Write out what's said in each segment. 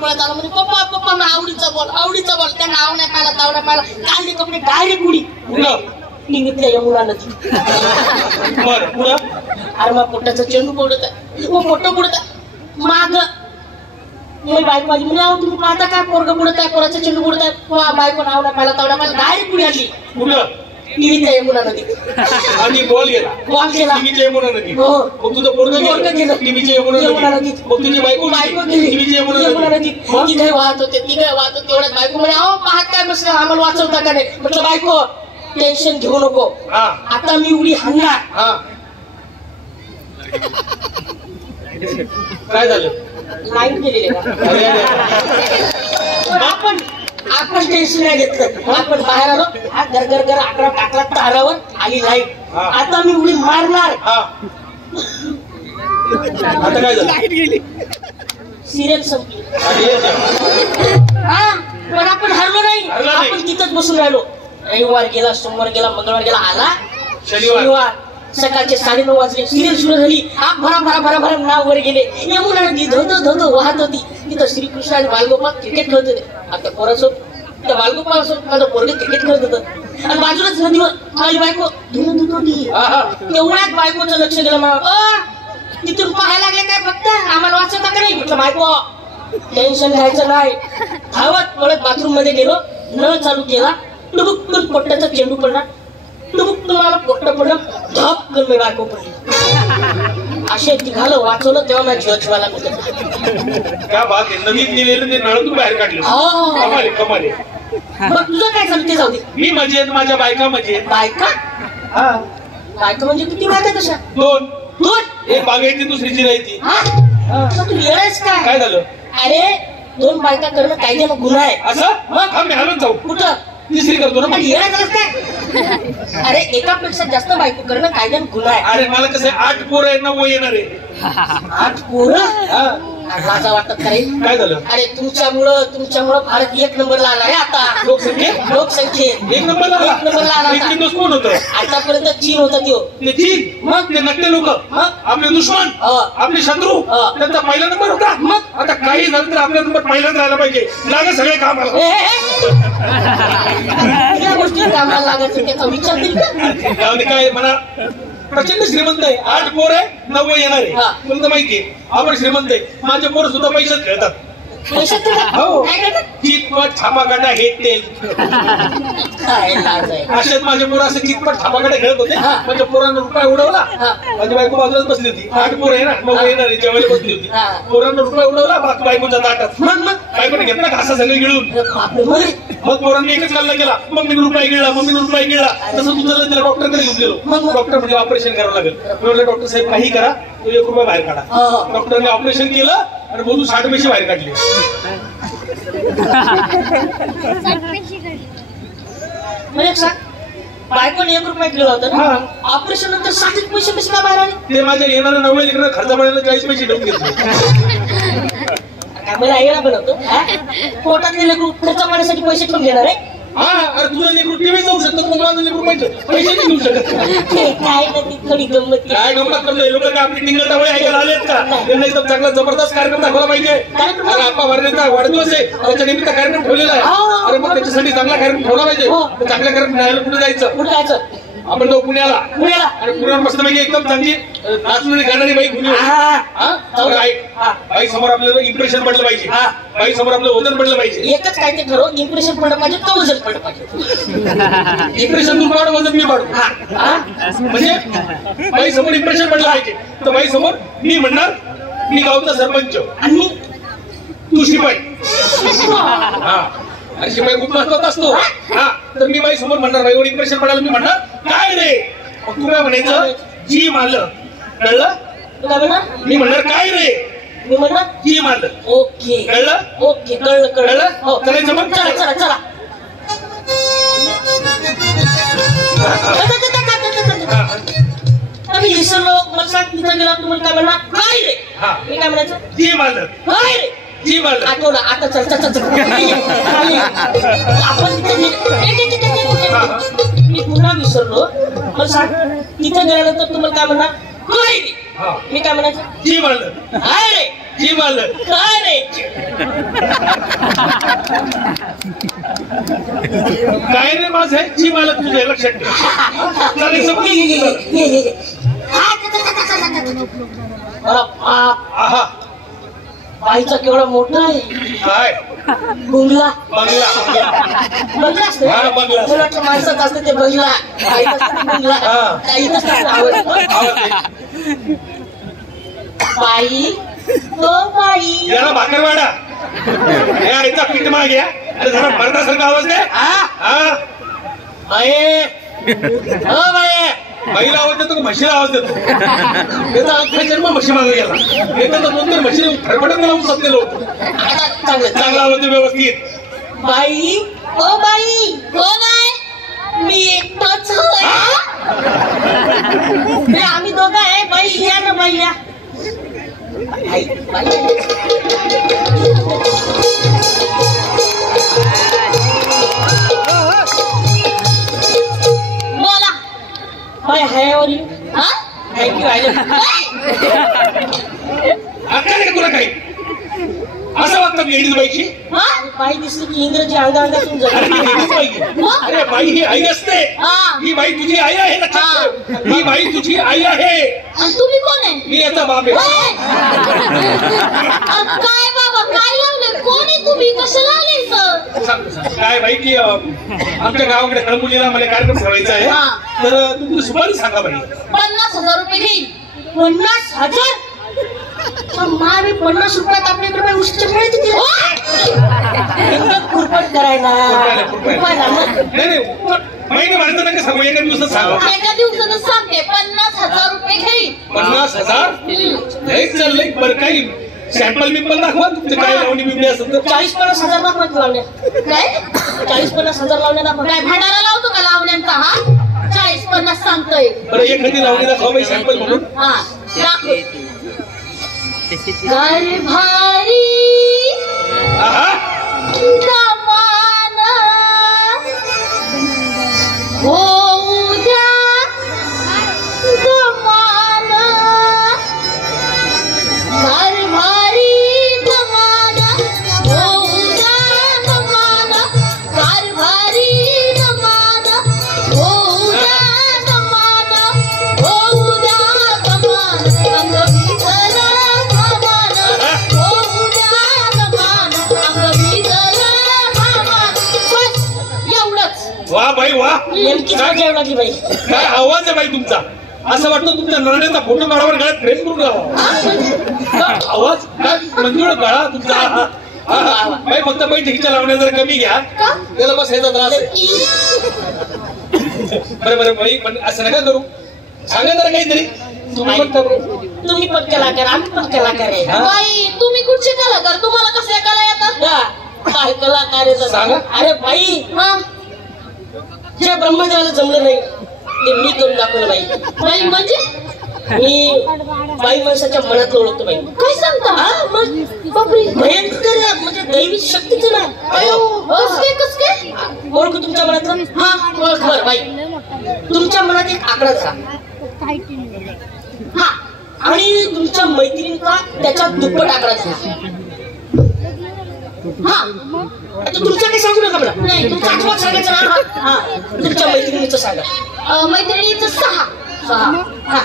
पळत आला म्हणजे पप्पा पप्पा मी आवडीचं बोल त्या नाव नाही पाहिला ताव नाही पाहिला काढले कपडे डायरेक्ट उडी टीव्हीतल्या यमुना नदी बर पुढं अरे मग पोटाचा चेंडू पडत आहे मोठं पडत आहे माग मी बायको माझी म्हणजे अहो तुम्ही पाहता काय पोरग पुढत आहे पोराचा चेंडू पडत आहे बायको नाव नाही पाहिला ताव नाही पाहिला डायरेक्ट उडी आली पुढं टीव्हीतल्या यमुना नदी आणि बॉल गेला टीव्हीच्या यमुना नदी मग तुझं पोरग गेलं टीव्हीच्या यमुना नदी मग तुझी बायको गेली टीव्हीच्या यमुना नदी तिघे वाहत होते तेवढ्यात बायको म्हणजे अहो पाहत काय बसलं आम्हाला वाचवता का नाही म्हटलं बायको टेन्शन घेऊ नको आता मी उडी हाणणार काय झालं लाईट गेलेली आपण टेन्शन नाही घेतलं आपण बाहेर आलो घर आकडा टाकला तारावर आली लाईट आता मी उडी मारणार आता काय झालं लाईट गेली सिरियल संपली पण आपण हरलो नाही आपण तिथंच बसून राहिलो रविवार गेला सोमवार गेला मंगळवार गेला आला शनिवार सकाळचे 9:30 वाजले सिरियल सुरू झाली भरा नाव वर गेले यमुना नदी धो वाहत होती तिथं श्रीकृष्ण आणि बालगोपाल क्रिकेट खेळत होते आता पोरासोबत त्या बालगोपाल सोबत माझं पोरगे क्रिकेट खेळत होतं आणि बाजूलाच नदीवर माझी बायको धुणं धुत होती तेवढ्यात बायकोचं लक्ष गेलं मला तिथून पाहायला लागले काय फक्त आम्हाला वाचवता का नाही म्हटलं बायको टेन्शन घ्यायचं नाही धावत पळत बाथरूम मध्ये गेलो नळ चालू केला टुबुकून पोट्ट्याचा चेंडू पडला टुबुकून मला पोट्ट पडलं धपकन मी बायको पडली असे तिघाला वाचवलं तेव्हा माझ्या जीवाला मिळत क्या बात आहे नदीत गेलेलं ते नळातून बाहेर काढलं कमाल मग तुझं काय चालू ते जाऊ दे मी मजेत माझ्या बायका मजेत बायका म्हणजे किती बायका तशा दोन एक बागायची दुसरीची राहायची तू येणारच काय झालं अरे 2 बायका करणं कायद्यानं गुन्हा आहे असं मग आम्ही हलून जाऊ कुठं तिसरी करतो ना येणार काय अरे एकापेक्षा जास्त बायको करणं कायद्यानं गुन्हा आहे अरे मला कसं 8 पोरं आहे ना वो येणार आहे 8 पोरं लाजा वाटत काय झालं अरे तुमच्यामुळं भारत 1 नंबरला आलाय आता लोकसंख्येत 1 नंबरला आला कोण होतं आतापर्यंत चीन होता ते चीन मग ते नकटे लोक आपले दुश्मन आपले शत्रू त्यांचा पहिला नंबर होता मग आता काही झालं तर आपला नंबर पहिलाच राहायला पाहिजे लागा सगळे कामाला या गोष्टी कामाला लागायचं त्याचा विचार केला काय म्हणा प्रचंड श्रीमंत आहे 8 पोर आहे 9 येणार आहे तुला माहितीये आपण श्रीमंत आहे माझे पोर सुद्धा पैशात खेळतात हो चितपट छापाकाटा हे तेल असेच माझे पोरं असं चितपट छापाकाटा खेळत होते माझ्या पोरांना रुपये उडवला माझी बायको बाजूलाच बसली होती 8 पोरं आहे ना 9 येणार जेवायला बसली होती पोरांना रुपये उडवला बायकोच्या ताटात मग बायकोने घेतला घासा सगळं गिळून मग पोरांनी एकच कल्ला केला मग मी रुपये गिळला तसं तुझं त्याला डॉक्टरकडे घेऊन गेलो मग डॉक्टर म्हणजे ऑपरेशन करावं लागेल म्हटलं डॉक्टर साहेब काही करा तो 1 रुपया बाहेर काढा डॉक्टरने ऑपरेशन केलं आणि बोलून 60 पैसे बाहेर काढले बायकोने 1 रुपया केला होता ऑपरेशन नंतर 60 पैसे कसे का बाहेर आले ते माझ्या येणाऱ्या 9 लेकरं खर्च पाण्याला 40 पैसे ठेवून घेतले मला येणं बनवतो पोटातले लेकरू खर्च पाण्यासाठी पैसे ठेवून घेणार आहे अरे तुझं लेकरू टीव्ही जाऊ शकतो मग माझं लेकरू पैसे नाही घेऊ शकत काय नाही थोडी गंमत काय गंमत करतो हे लोक काय आपली टिंगल टावळी ऐकायला आलेत का त्यांना एकदम चांगला जबरदस्त कार्यक्रम दाखवला पाहिजे आपा वरनेचा वाढदिवस आहे त्याच्या निमित्त कार्यक्रम ठेवलेला आहे अरे मग त्याच्यासाठी चांगला कार्यक्रम ठेवला पाहिजे चांगल्या कार्यक्रम कुठे जायचं आपण जाऊ पुण्याला आणि पुण्यावर मस्त पैकी एकदम चांगली नाचणारी गाणारी बाई घेऊन बाई समोर आपल्याला इम्प्रेशन पडलं पाहिजे बाई समोर आपलं वजन पडलं पाहिजे एकच काय ते ठरव इम्प्रेशन पडलं पाहिजे का वजन पडलं पाहिजे इम्प्रेशन तू पाडू वजन मी पाडू म्हणजे बाई समोर इम्प्रेशन पडलं पाहिजे तर बाई समोर मी म्हणणार मी गावचा सरपंच आणि तू शिपाई शिपाई खूप महत्वाचा असतो तर मी बाई समोर म्हणणार बाईवर इम्प्रेशन पडायला मी म्हणणार काय रे मग तू काय म्हणायचं जी मारलं कळलं मी म्हणणार काय रे मी म्हणणार जी मारलं ओके कळलं ओके कळलं हो करायचं मग चला आम्ही विसरलो मला सांग तिथं गेला तुम्हाला काय म्हणणार काय रे मी काय म्हणायचं जी मारलं काय रे जी मारलं आठवलं आता चल आपण मी पुन्हा विसरलो मला सांग तिथं गेल्यानंतर तुम्हाला काय म्हणणार काय रे मी काय म्हणायचं जी मारलं काय रे जी मारलं काय रे काय रे माझं ची मला तुझ्या लक्षात ठेव. चालेल समजून घे. आहा बाईचा केवढा मोठा आहे. काय बुंगला बंगला बंगला असते. हा, बंगला. मला वाटलं माणसात असते ते बंगला. बाईचा असते ते बुंगला. हा. काही नसतं आवडतं. बाई तो बाई याला भाकरवाडा हे आईचा पीठ मागे अरे जरा मर्दासारखा आवाज दे. हा बाई हो बाई बाईला आवाज देतो का म्हशीला आवाज देतो. त्याचा अख्खा जन्म म्हशी मागे गेला. येतात दोन तीन म्हशी खरपटत लावून सपलेलं होतं. चांगला आवाज दे व्यवस्थित. बाई ओ बाई कोण आहे. मी एकटाच आम्ही दोघं आहे. बाई या ना बाई या. बोला बाय हाय और यू. हा थँक्यू आय अक्का नाही का तुला काही असं वाटतं लेडीज बाईची. बाई दिसली की इंग्रजी अंगातून अरे ती लेडीज बाई आहे. अरे बाई ही आई असते. ही बाई तुझी आई आहे लक्षात ठेव. ही बाई तुझी आई आहे. आणि तुम्ही कोण आहे. मी याचा बाप आहे. काय बाबा काय लावले. कोण आहे तुम्ही. कशाला आले इथं. काय बाई की आमच्या गावाकडे कळमुलीला मला कार्यक्रम ठेवायचा आहे. तर तुम्ही सुपारी सांगा बाई. 50,000 रुपये घेईन. 50,000 मारे 50 रुपयात आपल्याकडे उच्च मिळते. खुरपट करायला नाही महिने भारतात नका सांगू. एका दिवसात सांगा. एका दिवसातच सांगते. 50,000 रुपये घेईन. 50,000 लईच चाललंय. बरं काही सॅम्पल बिम्पल दाखवा तुमचं काय लावणी बिवणी असेल तर. 40-50,000 दाखवायचं लावण्या. काय 40-50,000 लावण्या दाखवा. काय भाडारा लावतो का लावण्यांचा. हा 40-50 सांगतोय. बरं एखादी लावणी दाखवा बाई सॅम्पल म्हणून. हा दाखव. घर भारी आहा दमान होऊ द्या दमान. घर भारी दमान होऊ द्या दमान. घर भारी दमान होऊ द्या दमान. होऊ द्या दमान. अंग भिजला दमान. होऊ द्या दमान. अंग भिजला दमान. बस एवढंच. वा बाई वा. नेमकी जाऊ लागली बाई. काय आवाज आहे बाई तुमचा. असं वाटतं तुमच्या नरड्याचा फोटो काढावर गळ्यात फ्रेम करून लावा. आवाज काय मंजूळ गळा तुमचा. बाई फक्त बैठकीच्या लावण्या जर कमी घ्या त्याला बसायचा त्रास आहे. बरं बरं बाई पण असं नका करू. सांगा जरा काहीतरी. तुम्ही पण कलाकार आम्ही पण कलाकार आहे. बाई तुम्ही कुठचे कलाकार. तुम्हाला कसल्या कला येतात. काय कलाकार आहे सांगा. अरे बाई जे ब्रह्मदेवाला जमलं नाही ते मी करून दाखवलं बाई. बाई म्हणजे मी बाई माणसाच्या मनात ओळखतो बाई. काय सांगता. बापरे भयंकर म्हणजे दैवी शक्तीचं ना. कस काय ओळखू तुमच्या मनातलं. हा ओळख. बरं बाई तुमच्या मनात एक आकडा धरा. हा आणि तुमच्या मैत्रिणीचा त्याच्या दुप्पट आकडा धरा. हा तुमचं काही सांगू नका मला. नाही तुमचा आठवण सांगायचं ना. हा तुमच्या मैत्रिणीचं सांगा. मैत्रिणीचं 6. हा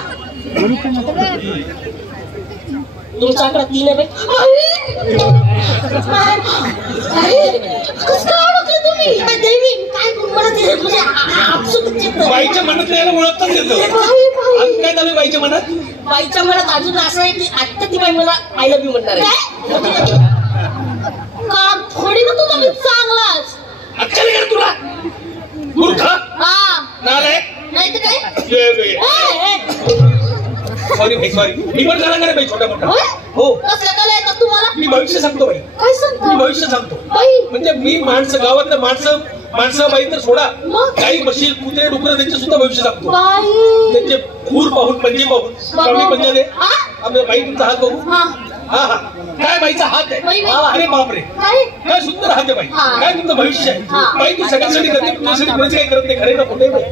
तुमचा आकडा 3 आहे बाई. देवी काय मला ते म्हणजे आपसूक चित्त. बाईच्या मनात याला ओळखताच येतं. काय झालं बाईच्या मनात. बाईच्या मनात अजून असं आहे की आत्ता ती बाई मला आय लव्ह यू म्हणणार आहे. का थोडी ना तुझा मी चांगलाच. अक्कल आहे का तुला. मूर्ख हा नालायक. नाही तर काय. सॉरी भाई सॉरी. मी पण कलाकार आहे बाई छोटा मोठा. हो कसल्या कला येतात तुम्हाला. मी भविष्य सांगतो बाई. काय सांगता. मी भविष्य सांगतो. बाई म्हणजे मी माणसं गावातलं माणसं बाई तर सोडा. काही म्हशी कुत्रे डुकरं त्यांचे सुद्धा भविष्य सांगतो. बाई त्यांचे खूर पाहून पंजे पाहून कावडी पंजाने आपल्या बाई तुमचा हात बघू. हा हा काय बाईचा हात आहे. अरे बापरे काय सुंदर हात आहे बाई. काय तुमचं भविष्य आहे. बाई तू सगळ्यांसाठी करते तुझ्यासाठी कोणाची काही करत नाही. खरे ना खोटे बाई.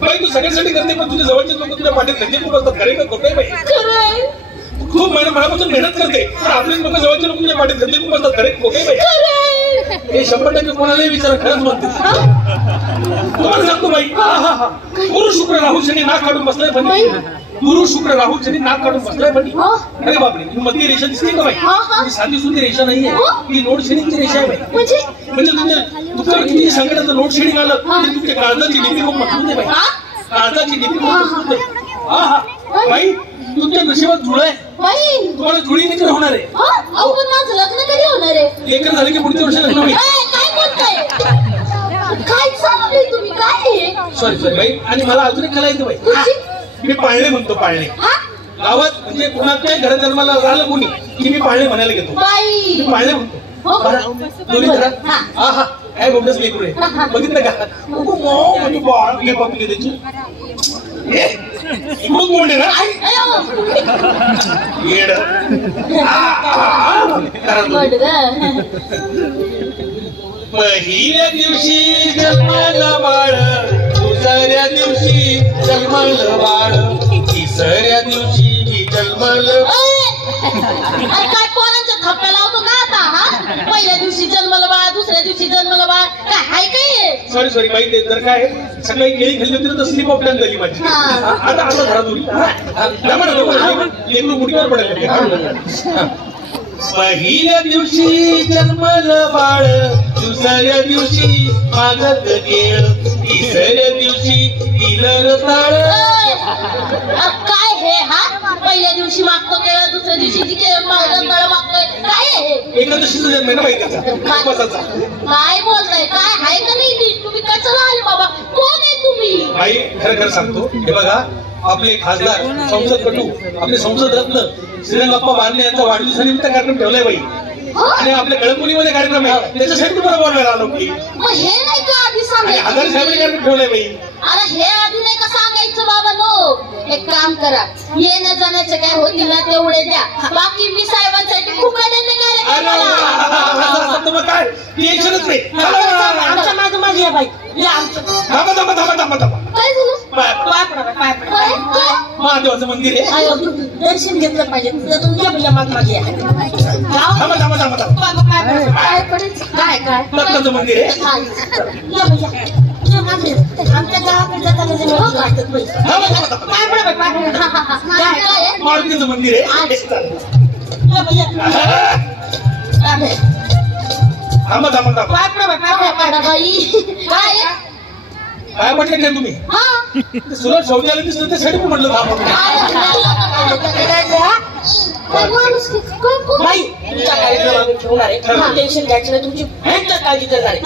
बाई तू सगळ्यांसाठी करते पण तुझ्या जवळचे लोक तुझ्या पाठीत धंदे खूप असतात. खरे का खोटे बाई. खूप मनापासून मेहनत करते, पण आपले लोक जवळचे लोक तुझ्या पाठीत घरचे खूप असतात. खरे खोटे बाई हे 100% कोणालाही विचारा, खरंच म्हणते. तुम्हाला सांगतो बाई, गुरु शुक्र राहू शनी नाक काढून बसलाय म्हणे. गुरु शुक्र राहू शनी नाक काढून बसलाय म्हणे. अरे बापरे, ही मधली रेषा दिसते का बाई? ही साधी सुधी रेषा नाहीये, ही लोड शेडिंगची रेषा आहे बाई. म्हणजे तुमच्या किती संकटाचं लोड शेडिंग आलं तरी तुमच्या काळजाची डीपी खूप मजबूत आहे बाई. काळजाची डीपी खूप मजबूत आहे. बाई तुमच्या नशिबात जुळ आहे. तुम्हाला जुळी देखील होणार आहे. माझं लग्न कधी होणार आहे? लेकर झाले की पुढच्या वर्षी लग्न होईल. काय बोलताय? काय चाललंय तुम्ही? काय सॉरी बाई. आणि मला अजून एक कला येते बाई. मी पाळणे म्हणतो. पाळणे गावात म्हणजे कुणाच्याही घरात जन्माला झालं कोणी की मी पाळणे म्हणायला घेतो. मी पाळणे म्हणतो. दोन्ही घरात काय गोंडस लेकरू आहे बघितलं का? म्हणजे बाळ त्याची इकडून कोण आहे ना येड. पहिल्या दिवशी जन्माला बाळ, दुसऱ्या दिवशी जन्माला बाळ, तिसऱ्या दिवशी जन्माला. काय पोरांच्या थप्प्या लावतो का आता? पहिल्या दिवशी जन्माला बाळ, दुसऱ्या दिवशी जन्माला बाळ, काय हाय काय? सॉरी बाई, ते जर काय सकाळी केळी खाल्ली होती तर स्लिप ऑफ टंग झाली माझी. आता घरात उडी लेकरू गुडीवर पडेल. पहिल्या दिवशी जन्मलं बाळ, दुसऱ्या दिवशी मागत गेळ, तिसऱ्या दिवशी दिलं ताळ. काय हे? पहिल्या दिवशी मागतो केळ, दुसऱ्या दिवशी मागतोय. काय हे? एकादशीचा जन्म आहे ना बाई त्याचा. काय बोलताय? काय हाय का नाही? तुम्ही कशाला आले बाबा? कोण आहे तुम्ही? बाई खरं सांगतो, हे बघा आपले खासदार संसदपटू, आपले संसद रत्न श्रीरंगप्पा बारणे यांचा वाढदिवसानिमित्त कार्यक्रम ठेवलाय बाई. आणि आपल्या कळंबुलीमध्ये कार्यक्रम आहे, त्याच्यासाठी तुम्हाला बोलवायला आलो की. मग हे नाही का आधी सांगायचं? हजार साहेबांनी कार्यक्रम ठेवलाय बाई. अरे हे आधी नाही का सांगायचं बाबा? नो, एक काम करा, येण्या जाण्याचे काय होतील ना तेवढे द्या, बाकी मी साहेबांसाठी फुकट येते कार्यक्रम. मग काय टेन्शनच नाही. आमच्या माझं माझी या बाई. थांबा. काय झालं? महादेवाचं मंदिर आहे, दर्शन घेतलं पाहिजे. माझी आहे. काय पडायचं? काय दत्ताचं मंदिर आहे. आमच्या गावाकडे जाताना मारुतीचं मंदिर आहे. थांबा. काय म्हटलं काय तुम्ही? सुरत शौचालय दिसलं त्यासाठी मी म्हटलं बाई तुमच्या कार्यक्रमात ठेवणार आहे. टेन्शन घ्यायचं नाही, तुमची भयंकर काळजी करणार आहे.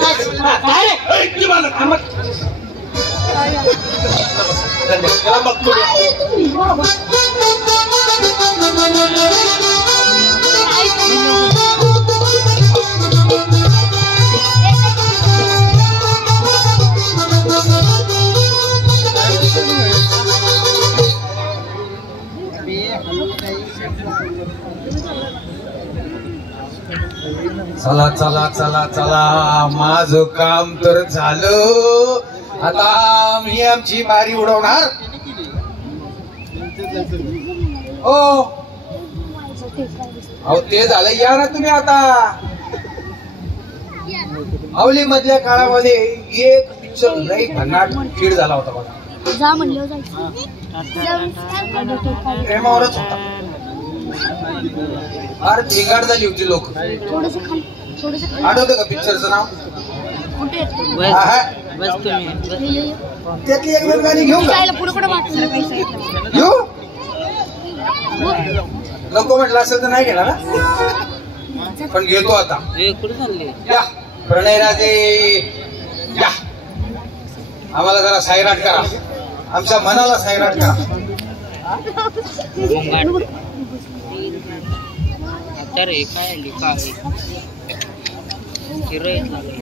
चला माझं काम तर झालं. आता मी आमची बारी उडवणार. अहो ते झालं, या ना तुम्ही आता. आवली मधल्या काळामध्ये एक पिक्चर लई भन्नाट चिड झाला होता बघा. प्रेमावरच होता. अरे भेगाड झाली होती लोक. आठवतं का पिक्चरचं नाव? त्यातली एक दोन गाणी घेऊ का? घेऊ नको म्हटलं असेल तर नाही घेणार ना, पण घेतो आता. या प्रणयराजे या, आम्हाला जरा सायराट करा, आमच्या मनाला सायराट करा. काय लिखा आहे